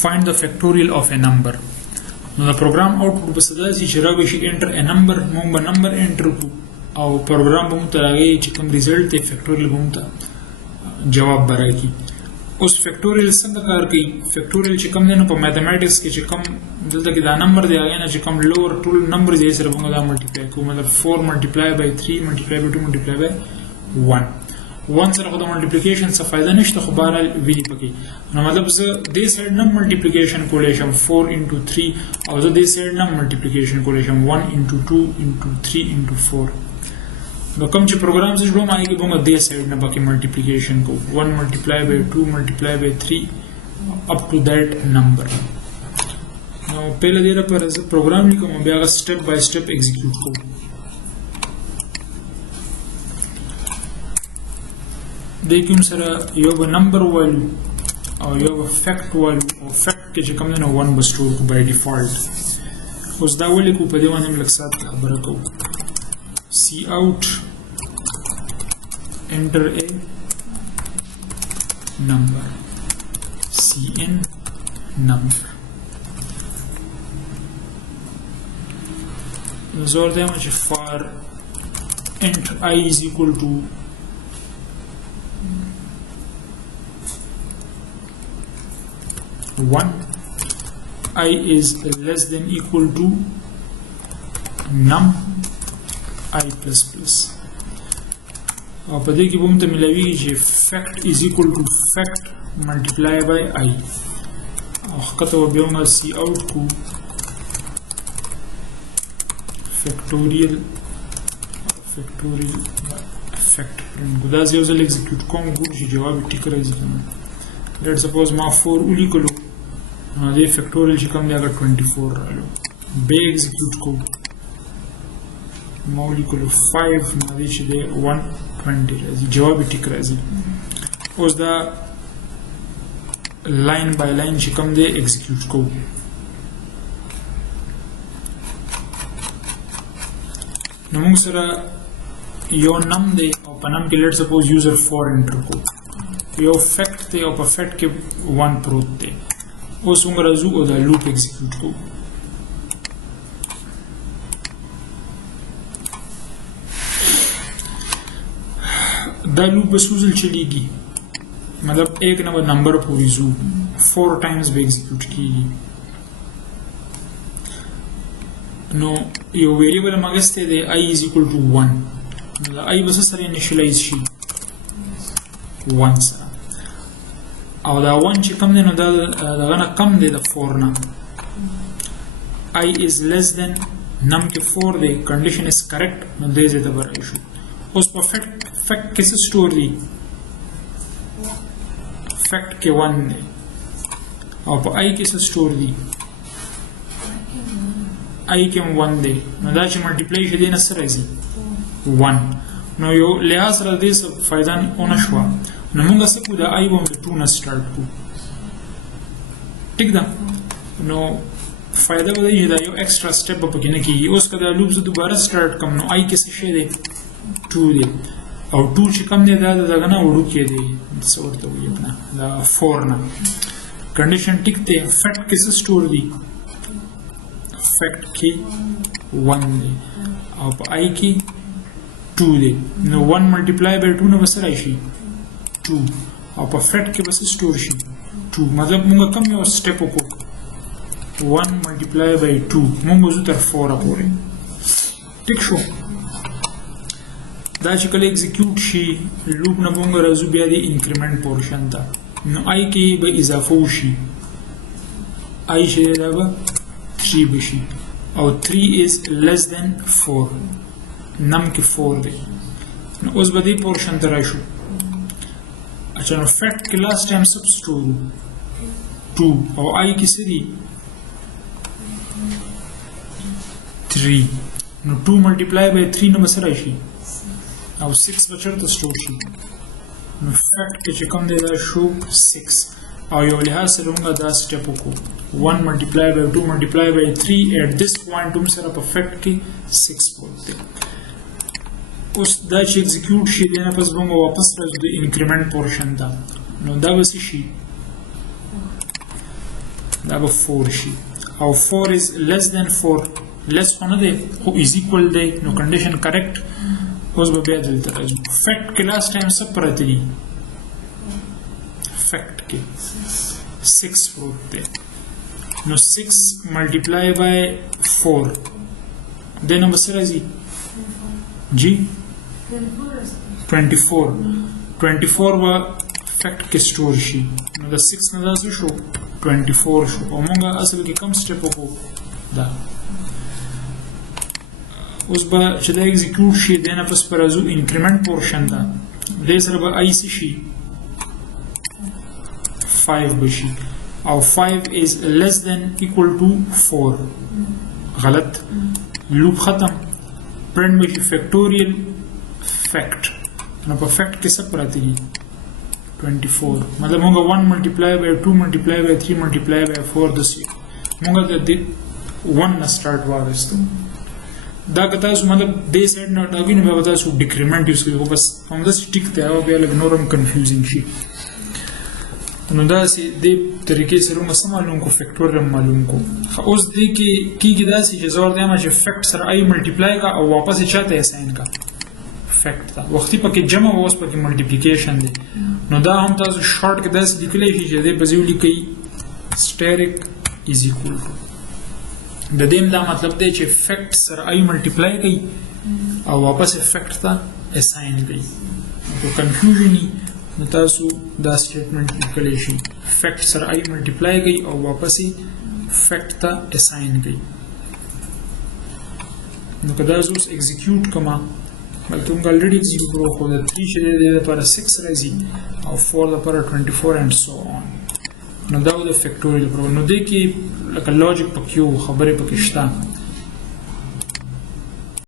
find the factorial of a number. نو د پروګرام آوټپوټ به څه داسې چې راوبه شي انټر ا نمبر، موږ به نمبر انټر کړو او پروګرام به موږ ته راغی چې کوم ریزلټ دی فیکټوریل به موږ ته جواب به راکړي. اوس فیکټوریل څنګه کار کوي؟ فیکټوریل چې کوم دی نو په میتھمیټکس کې چې کوم دلته کې دا نمبر دی هغې نه چې کوم لوور ټول نمبر دی سره موږ دا ملټیپلای کوو، مطلب 4 ملټیپلای بای 3 ملټیپلای بای 2 ملټیپلای بای 1. 1 سره خو د ملټیپلیکیشن څه فایده نشته، خو بهرحال ویني پکې. نو مطلب زه دې سایډ نه ملټیپلیکیشن کولی شم 4 انټو 3 او زه دې سایډ نه ملټیپلیکیشن کولی شم 1 انټو 2 انټو 3 انټو 4. نو کوم چې پروګرام زه جوړوم هغې کې به موږ دې سایډ نه پکې ملټیپلیکیشن کوو 1 ملټیپلای بای 2 ملټیپلای بای 3 اپ ټو دیټ نمبر. نو پهله دې لپاره زه پروګرام لیکم او بیا هغه سټپ بای سټپ ایگزیکیوټ کوم. دې کې سره یو به نمبر وایو او یو به فیکټ وایو او فیکټ کې چې کوم دی نو 1 به سټور کړو بای ډیفالټ. اوس دا ولیکو په دې باندې لږ ساعت خبره کوو. سی آوټ enter a number, cin number. زور دیمه چې for int I is equal to one, I is less than equal to num I plus plus. او په دې کې به موږ ته ملاویږي چې fact is equal to fact multiply by I. او ښکته به بیا موږ سی آوټ کړو factorial fact print کړو. دا یو ځل ایگزیکیوټ کوم ګورو چې جواب یې ټیک راځي که نه. لیټ سپوز ما 4 ولیکلو نو دې فیکټوریل چې کوم دی هغه 24 رالو. بیا ایگزیکیوټ کوو ما ولیکلو 5 نو دې چې دی 120 راځي، جواب یې ټیک راځي. اوس دا لاین بای لاین چې کوم دی ایگزیکیوټ کوو. نو موږ سره یو نم دی او په نم کې لیټ سپوز یوزر 4 انټر کوو، یو فیکټ دی او په فیکټ کې 1 پروت دی. اوس موږ راځو او دا لوپ ایگزیکیوټ کوو. دا لوپ به څو ځل چلیږي؟ مطلب 1 نه به نمبر پورې ځو 4 ټایمز به ایگزیکیوټ کیږي. نو یو ویریبل مګستی دی I is equal to 1. نو دا I به څه سره انیشلایز شي 1 سره، او دا 1 چې کم دی نو دا دغه نه کم دی د 4 نه. I is less than num کې 4 دی، کنډیشن is correct نو دې ځای ته به راشو. اوس په فیکټ کې څه سټور دی؟ فیکټ کې 1 دی او په I کې څه سټور دی؟ I کې 1 دی. نو دا چې ملټیپلای شي دی نه څه راځي 1. نو یو لحاظ سره دې څه فایده ونه شوه. نو موږ څه کوو دا I به موږ 2 نه سټارټ کوو. ټیک ده؟ نو فایده به دی چې دا یو ایکسټرا سټپ به پکې نه کېږي. اوس که دا لوپ زه دوباره سټارټ کړم نو I کې څه شی دی 2 دی او 2 چې کوم دی دا د دغه نه وړوکی دی، څه ورته وایي نه دا 4 نه. کنډیشن ټیک دی. فیکټ کې څه سټور دی؟ فیکټ کې 1 دی او په I کې 2 دی. نو 1 ملټیپلای بای 2 نه به څه راشي 2 او په فیکټ کې به څه سټور شي 2. مطلب موږ کوم یو سټپ وکړو 1 ملټیپلای بای 2 موږ وځو تر 4 پورې. ټیک شو؟ دا چې کله ایگزیکیوټ شي لوپ نه به موږ راځو بیا د انکریمنټ پورشن ته. نو I کې به اضافه وشي I چې دا به 3 بشي او 3 is less than 4 نم کې 4 دی. نو اوس به دې پورشن ته راشو. اچھا نو فیکټ کې لاست ټایم سب سټور 2 او I کې څه دی 3. نو 2 ملټیپلای بای 3 نو به څه راشي او 6 به چېرته سټور شي. نو فیکټ کې چې کوم دی دا شو 6 او یو لحاظ سره موږ دا سټپ وکړو 1 ملټیپلای بای 2 ملټیپلای بای 3 ایٹ دس پوینټ هم سره په فیکټ کې 6 پروت دی. اوس دا چې ایگزیکیوټ شي دی نه پس به موږ واپس راځو د انکریمنټ پورشن ته. نو دا به څه شي دا به 4 شي او 4 is less than 4 less خو نه دی خو is equal دی نو condition correct اوس به بیا دلته راځو fact کې last time څه پراته دي fact کې 6 پروت دی نو 6 multiply by 4 دنه به څه راځي جی 24 به fact کې سټور شي نو د 6 نه دا څه شو 24 شو او موږ اصل کې کوم سټپ وکړو دا اوس به چې دا ایگزیکیوټ شي دنه پس پر راځو انکریمنٹ پورشن دا دې سره به آی څه شي 5 بشي او 5 is less than equal to 4 غلط لوپ ختم پرنٹ بشي فیکٹوریل فیکٹ نو په فیکٹ کې څه پراته دي 24 مطلب موږ 1 multiply by 2 multiply by 3 multiply by 4 دسي موږ د 1 نه سٹارټ واغستو دا که تاسو مطلب دې سایډ نه دا وینئ به تاسو ډیکریمنٹ یوز کوئ خو بس همداسې ټیک دی او بیا لږ نور هم کنفیوزینګ شي نو داسې دې طریقې سره موږ څه معلوم کړو فیکټوریل معلوم کړو اوس دې کې کېږي داسې چې زه ورته وایم چې فیکټ سره آی ملټیپلای کا او واپس یې چاته اساین کا فیکټ ته وختي پکې جمع اوس پکې ملټیپلیکیشن دی نو دا هم تاسو شارټ کې داسې لیکلی شي چې دې په ځای ولیکئ سټیریک از ایکول ټو د دې دا مطلب دی چې فیکټ سره آی ملټیپلای کوي او واپس فیکټ ته اساین کوي نو کنفیوژن نو تاسو دا سټیټمنټ لیکلی شي فیکټ سره آی ملټیپلای کوي او واپس فیکټ ته اساین کوي نو که دا زه اوس ایگزیکیوټ کړم بلکې موږ الریډي ایگزیکیوټ کړو خو د 3 چې دی دې لپاره 6 راځي او 4 لپاره 24 and so on نو دا د فیکټوریل لپاره نو دې کې لکه لاجیک پکې وو خبرې پکې شته